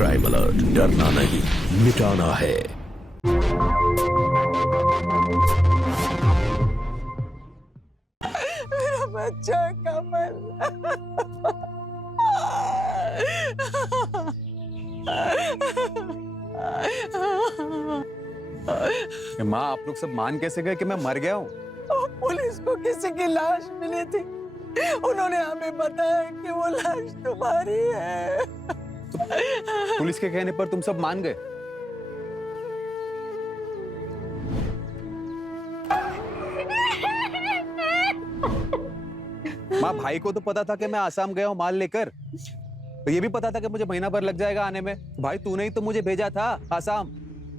Crime alert, डरना नहीं मिटाना है। मेरा बच्चा कमल। माँ, आप लोग सब मान कैसे गए कि मैं मर गया हूँ? पुलिस को किसी की लाश मिली थी, उन्होंने हमें बताया कि वो लाश तुम्हारी है। पुलिस के कहने पर तुम सब मान गए? माँ, भाई को तो पता था कि मैं आसाम गया हूँ माल लेकर, तो ये भी पता था कि मुझे महीना भर लग जाएगा आने में। भाई, तूने ही तो मुझे भेजा था आसाम।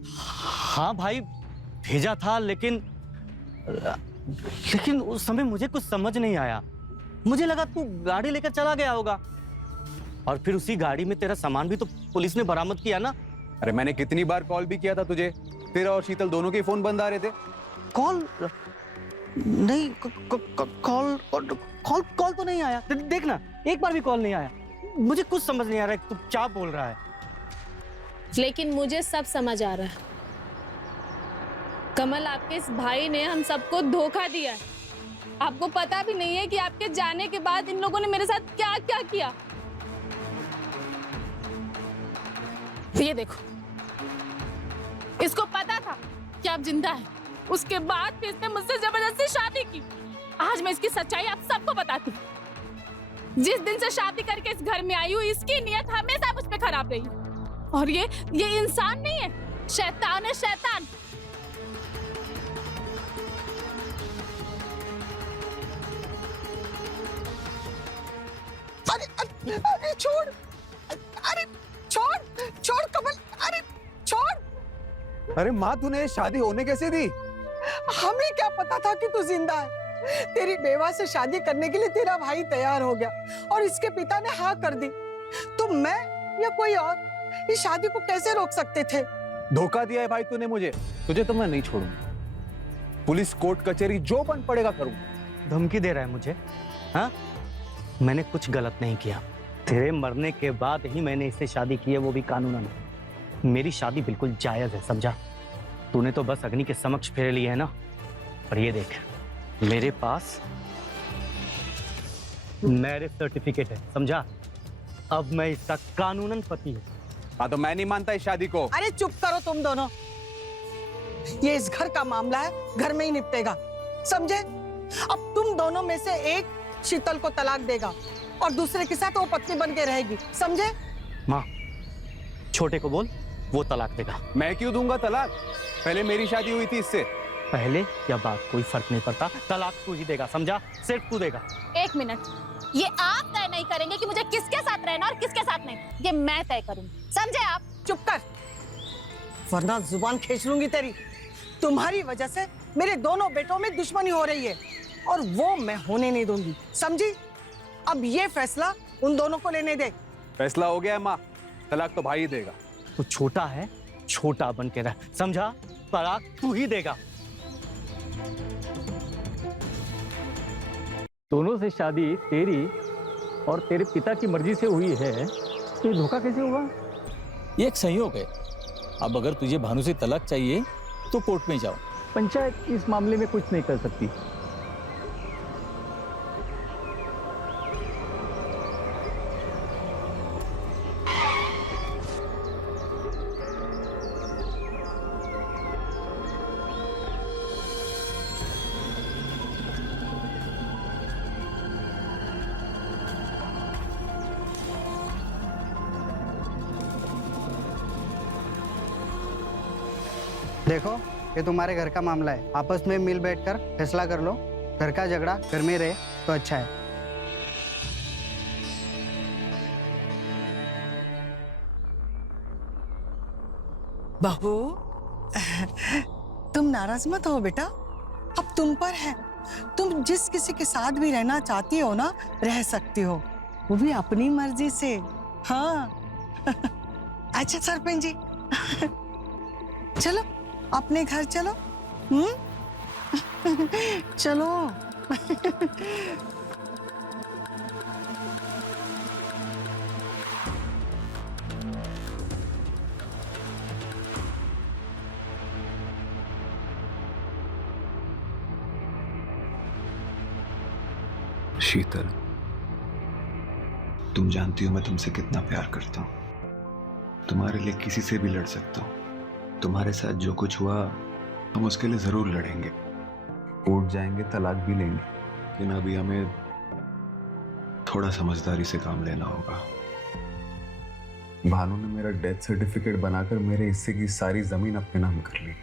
हाँ भाई, भेजा था, लेकिन उस समय मुझे कुछ समझ नहीं आया। मुझे लगा तू गाड़ी लेकर चला गया होगा, और फिर उसी गाड़ी में तेरा सामान भी तो पुलिस ने बरामद किया ना। अरे मैंने कितनी बार कॉल भी किया था तुझे, तेरा और शीतल दोनों के फोन बंद आ रहे थे। कॉल नहीं, कॉल तो नहीं आया। देखना, एक बार भी कॉल नहीं आया। मुझे कुछ समझ नहीं आ रहा है, तू क्या बोल रहा है। लेकिन मुझे सब समझ आ रहा है। कमल, आपके इस भाई ने हम सबको धोखा दिया है। आपको पता भी नहीं है कि आपके जाने के बाद इन लोगों ने मेरे साथ क्या क्या किया। ये देखो, इसको पता था कि आप जिंदा हैं, उसके बाद फिर इसने मुझसे जबरदस्ती शादी की। आज मैं इसकी सच्चाई आप सबको बताती हूँ। जिस दिन से शादी करके इस घर में आई हूँ, इसकी नीयत हमेशा मुझ पे खराब रही। और ये इंसान नहीं है, शैतान है, शैतान। अरे छोड़, अरे छोड़ कमल, अरे छोड़। अरे माँ, तूने शादी होने कैसे दी? हमें क्या पता था कि तू जिंदा है। तेरी बेवा से शादी करने के लिए तेरा भाई तैयार हो गया और इसके पिता ने हाँ कर दी। तो मैं या कोई और इस शादी को कैसे रोक सकते थे? धोखा दिया है भाई तूने मुझे। तुझे तो मैं नहीं छोड़ूंगा। पुलिस, कोर्ट, कचहरी जो बन पड़ेगा करूंगा। धमकी दे रहा है मुझे? हाँ, मैंने कुछ गलत नहीं किया। तेरे मरने के बाद ही मैंने इससे शादी की है, वो भी कानूनन। मेरी शादी बिल्कुल जायज है, समझा? तूने तो बस अग्नि के समक्ष फेरे लिए है ना। पर ये देख, मेरे पास मैरिज सर्टिफिकेट है, समझा? अब मैं इसका कानूनन पति हूँ। हाँ, तो मैं नहीं मानता इस शादी को। अरे चुप करो तुम दोनों। ये इस घर का मामला है, घर में ही निपटेगा, समझे? अब तुम दोनों में से एक शीतल को तलाक देगा और दूसरे के साथ वो पत्नी बन के रहेगी, समझे? माँ, छोटे को बोल, वो तलाक देगा। मैं क्यों दूंगा तलाक? पहले मेरी शादी हुई थी इससे। पहले या बाद कोई फर्क नहीं पड़ता, तलाक तू ही देगा, समझा? सिर्फ तू देगा। एक मिनट, ये आप तय नहीं करेंगे कि मुझे किसके साथ रहना और किसके साथ नहीं। ये मैं तय करूंगी, समझे आप? चुप कर, वरना जुबान खींच लूंगी तेरी। तुम्हारी वजह से मेरे दोनों बेटों में दुश्मनी हो रही है और वो मैं होने नहीं दूंगी, समझी? अब ये फैसला उन दोनों को लेने दे। फैसला हो गया है माँ, तलाक तो भाई ही देगा। तू छोटा है, छोटा बन के रह, समझा? तलाक तू ही देगा। दोनों से शादी तेरी और तेरे पिता की मर्जी से हुई है, तो ये धोखा कैसे हुआ? ये एक संयोग है। अब अगर तुझे भानु से तलाक चाहिए तो कोर्ट में जाओ। पंचायत इस मामले में कुछ नहीं कर सकती। देखो, ये तुम्हारे घर का मामला है, आपस में मिल बैठकर फैसला कर लो। घर का झगड़ा घर में रहे तो अच्छा है। बहू, तुम नाराज मत हो बेटा, अब तुम पर है। तुम जिस किसी के साथ भी रहना चाहती हो ना, रह सकती हो, वो भी अपनी मर्जी से। हाँ अच्छा सरपंच जी, चलो अपने घर चलो। चलो। शीतल, तुम जानती हो मैं तुमसे कितना प्यार करता हूँ। तुम्हारे लिए किसी से भी लड़ सकता हूँ। तुम्हारे साथ जो कुछ हुआ हम उसके लिए जरूर लड़ेंगे, कोर्ट जाएंगे, तलाक भी लेंगे, लेकिन अभी हमें थोड़ा समझदारी से काम लेना होगा। भानु ने मेरा डेथ सर्टिफिकेट बनाकर मेरे हिस्से की सारी जमीन अपने नाम कर ली,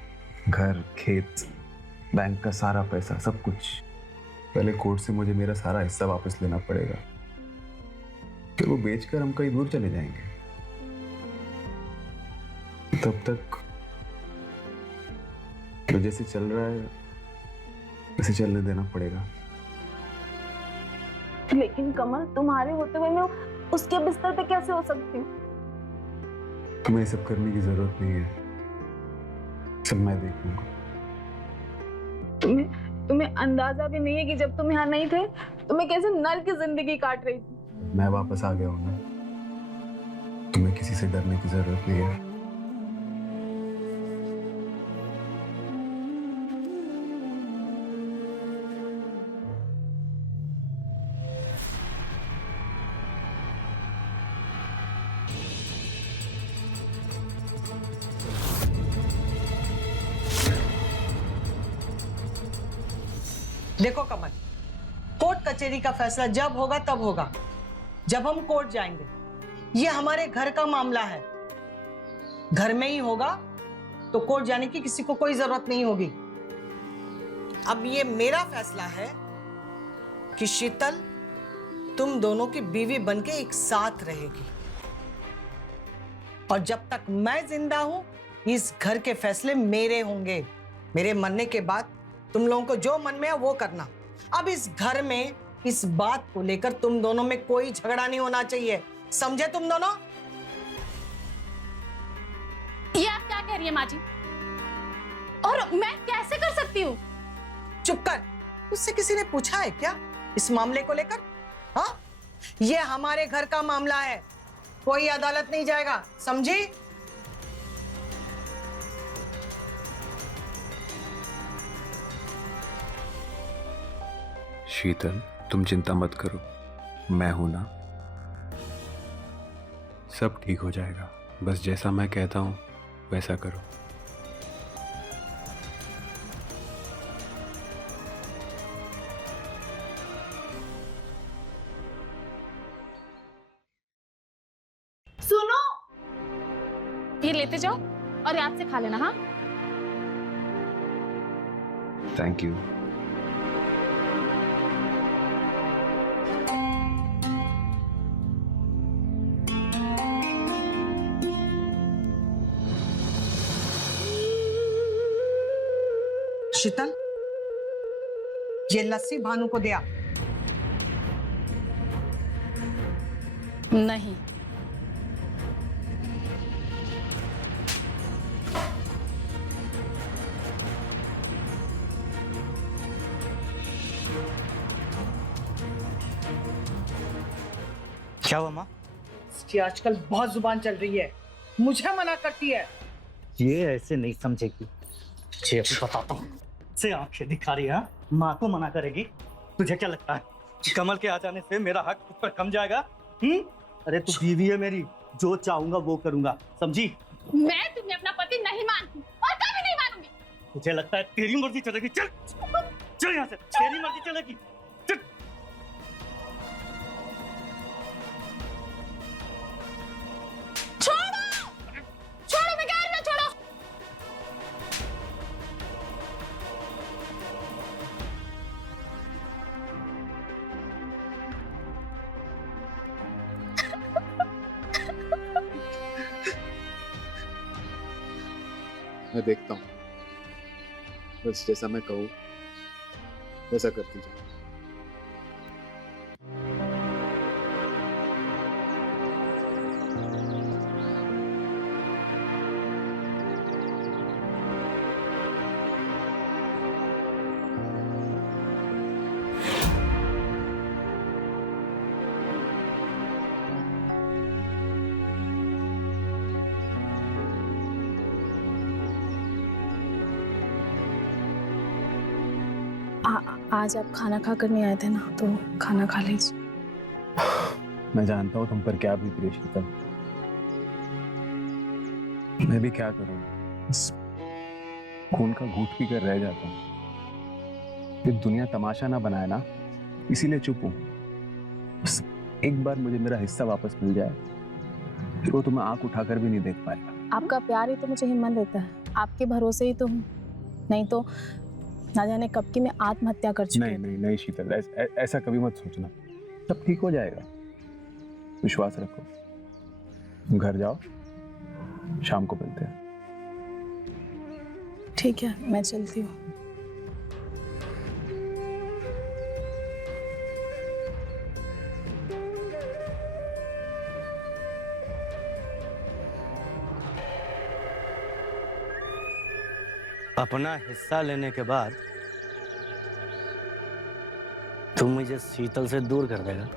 घर, खेत, बैंक का सारा पैसा, सब कुछ। पहले कोर्ट से मुझे मेरा सारा हिस्सा वापस लेना पड़ेगा, फिर वो बेचकर हम कहीं दूर चले जाएंगे। तब तक तो जैसे चल रहा है वैसे चलने देना पड़ेगा। लेकिन कमल, तुम्हारे होते हुए मैं उसके बिस्तर पे कैसे हो सकती हूँ? तुम्हें सब करने की जरूरत नहीं है, सब मैं देख लूंगा। तुम्हें अंदाजा भी नहीं है कि जब तुम यहाँ नहीं थे तो मैं कैसे नर्क की जिंदगी काट रही थी। मैं वापस आ गया हूं ना, तुम्हें किसी से डरने की जरूरत नहीं है। देखो कमल, कोर्ट कचहरी का फैसला जब होगा तब होगा, जब हम कोर्ट जाएंगे। ये हमारे घर का मामला है, घर में ही होगा, तो कोर्ट जाने की किसी को कोई जरूरत नहीं होगी। अब ये मेरा फैसला है कि शीतल तुम दोनों की बीवी बनके एक साथ रहेगी, और जब तक मैं जिंदा हूं इस घर के फैसले मेरे होंगे। मेरे मरने के बाद तुम लोगों को जो मन में है वो करना। अब इस घर में इस बात को लेकर तुम दोनों में कोई झगड़ा नहीं होना चाहिए, समझे तुम दोनों? ये आप क्या कह रही है माँ जी? और मैं कैसे कर सकती हूँ? चुप कर, उससे किसी ने पूछा है क्या इस मामले को लेकर? हाँ, ये हमारे घर का मामला है, कोई अदालत नहीं जाएगा, समझी? शीतल, तुम चिंता मत करो, मैं हूं ना, सब ठीक हो जाएगा। बस जैसा मैं कहता हूं वैसा करो। सुनो, ये लेते जाओ और याद से खा लेना। हाँ, थैंक यू। शीतल, ये लस्सी भानु को दिया। नहीं, क्या हुआ माँ? इसकी आजकल बहुत जुबान चल रही है, मुझे मना करती है। ये ऐसे नहीं समझेगी, तुझे अभी बताता हूँ। से आंखें दिखा रही है, माँ को मना करेगी? तुझे क्या लगता है कि कमल के आ जाने से मेरा हक उस पर कम जाएगा? अरे तू बीवी है मेरी, जो चाहूंगा वो करूंगा, समझी? मैं तुम्हें अपना पति नहीं मानती और कभी नहीं मानूंगी। तुझे लगता है तेरी मर्जी चलेगी? चल चल यहाँ से, तेरी मर्जी चलेगी। चल। छोड़ो, छोड़ो, मैं कह रही हूं, छोड़ो। मैं देखता हूँ, बस जैसा मैं कहूँ वैसा करती जाओ। आज आप खाना खा कर नहीं आए थे ना, तो खाना खा लीजिए। मैं जानता हूँ तुम पर क्या बीत रही है शीतल। मैं भी क्या करूँ, बस खून का घूंट पी कर रह जाता हूँ। ये दुनिया तमाशा ना बनाए ना, इसीलिए चुप हूँ। बस एक बार मुझे मेरा हिस्सा वापस मिल जाए, फिर वो तुम्हें आंख उठाकर भी नहीं देख पाएगा। आपका प्यार ही तो मुझे हिम्मत देता है, आपके भरोसे ही तो हूँ, नहीं तो ना जाने कब की मैं आत्महत्या कर चुकी। नहीं नहीं नहीं शीतल, ऐसा कभी मत सोचना। सब ठीक हो जाएगा, विश्वास रखो। घर जाओ, शाम को मिलते हैं। ठीक है, मैं चलती हूँ। अपना हिस्सा लेने के बाद तुम मुझे शीतल से दूर कर देगा।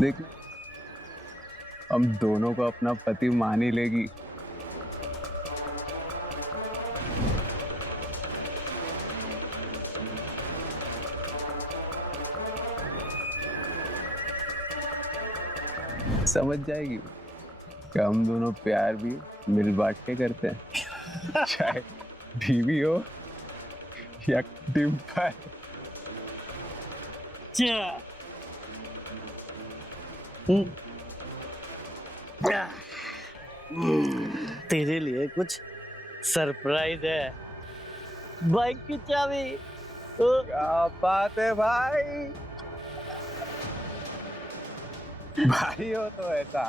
देख, हम दोनों को अपना पति मान ही लेगी। समझ जाएगी कि हम दोनों प्यार भी मिल बांट के करते हैं, चाहे बीवी हो या डिम्पल। तेरे लिए कुछ सरप्राइज है। बाइक की चाबी। क्या बात है भाई, भाई हो तो ऐसा।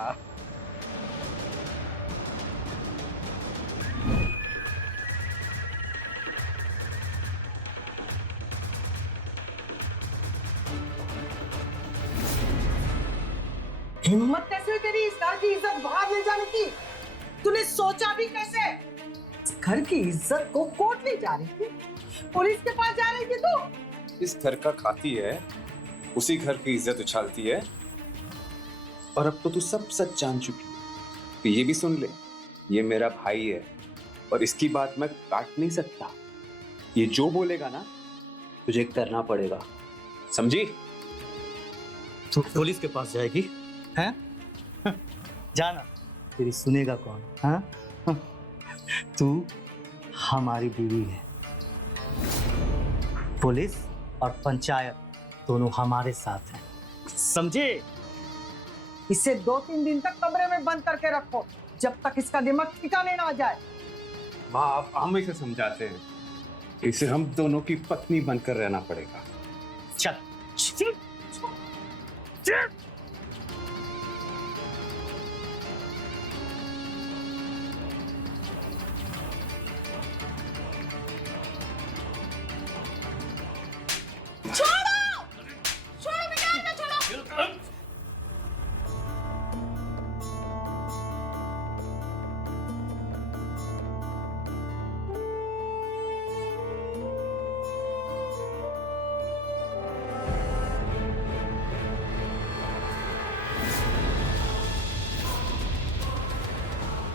हिम्मत कैसे हुई तेरी इस घर की इज्जत बाहर ले जाने की? तूने सोचा भी कैसे? इस घर की इज्जत को कोर्ट ले जा रही थी, पुलिस के पास जा रही थी तू? इस घर का खाती है, उसी घर की इज्जत उछालती है। और अब तो तू सब सच जान चुकी है। तो ये भी सुन ले, ये मेरा भाई है और इसकी बात मैं काट नहीं सकता। ये जो बोलेगा ना, तुझे करना पड़ेगा, समझी? तू पुलिस के पास जाएगी हैं? जाना, तेरी सुनेगा कौन? हाँ, तू हमारी बीवी है। पुलिस और पंचायत दोनों हमारे साथ हैं, समझे? इसे 2-3 दिन तक कमरे में बंद करके रखो, जब तक इसका दिमाग ठिकाने ना आ जाए। माँ, आप हम इसे समझाते हैं, इसे हम दोनों की पत्नी बनकर रहना पड़ेगा। चल।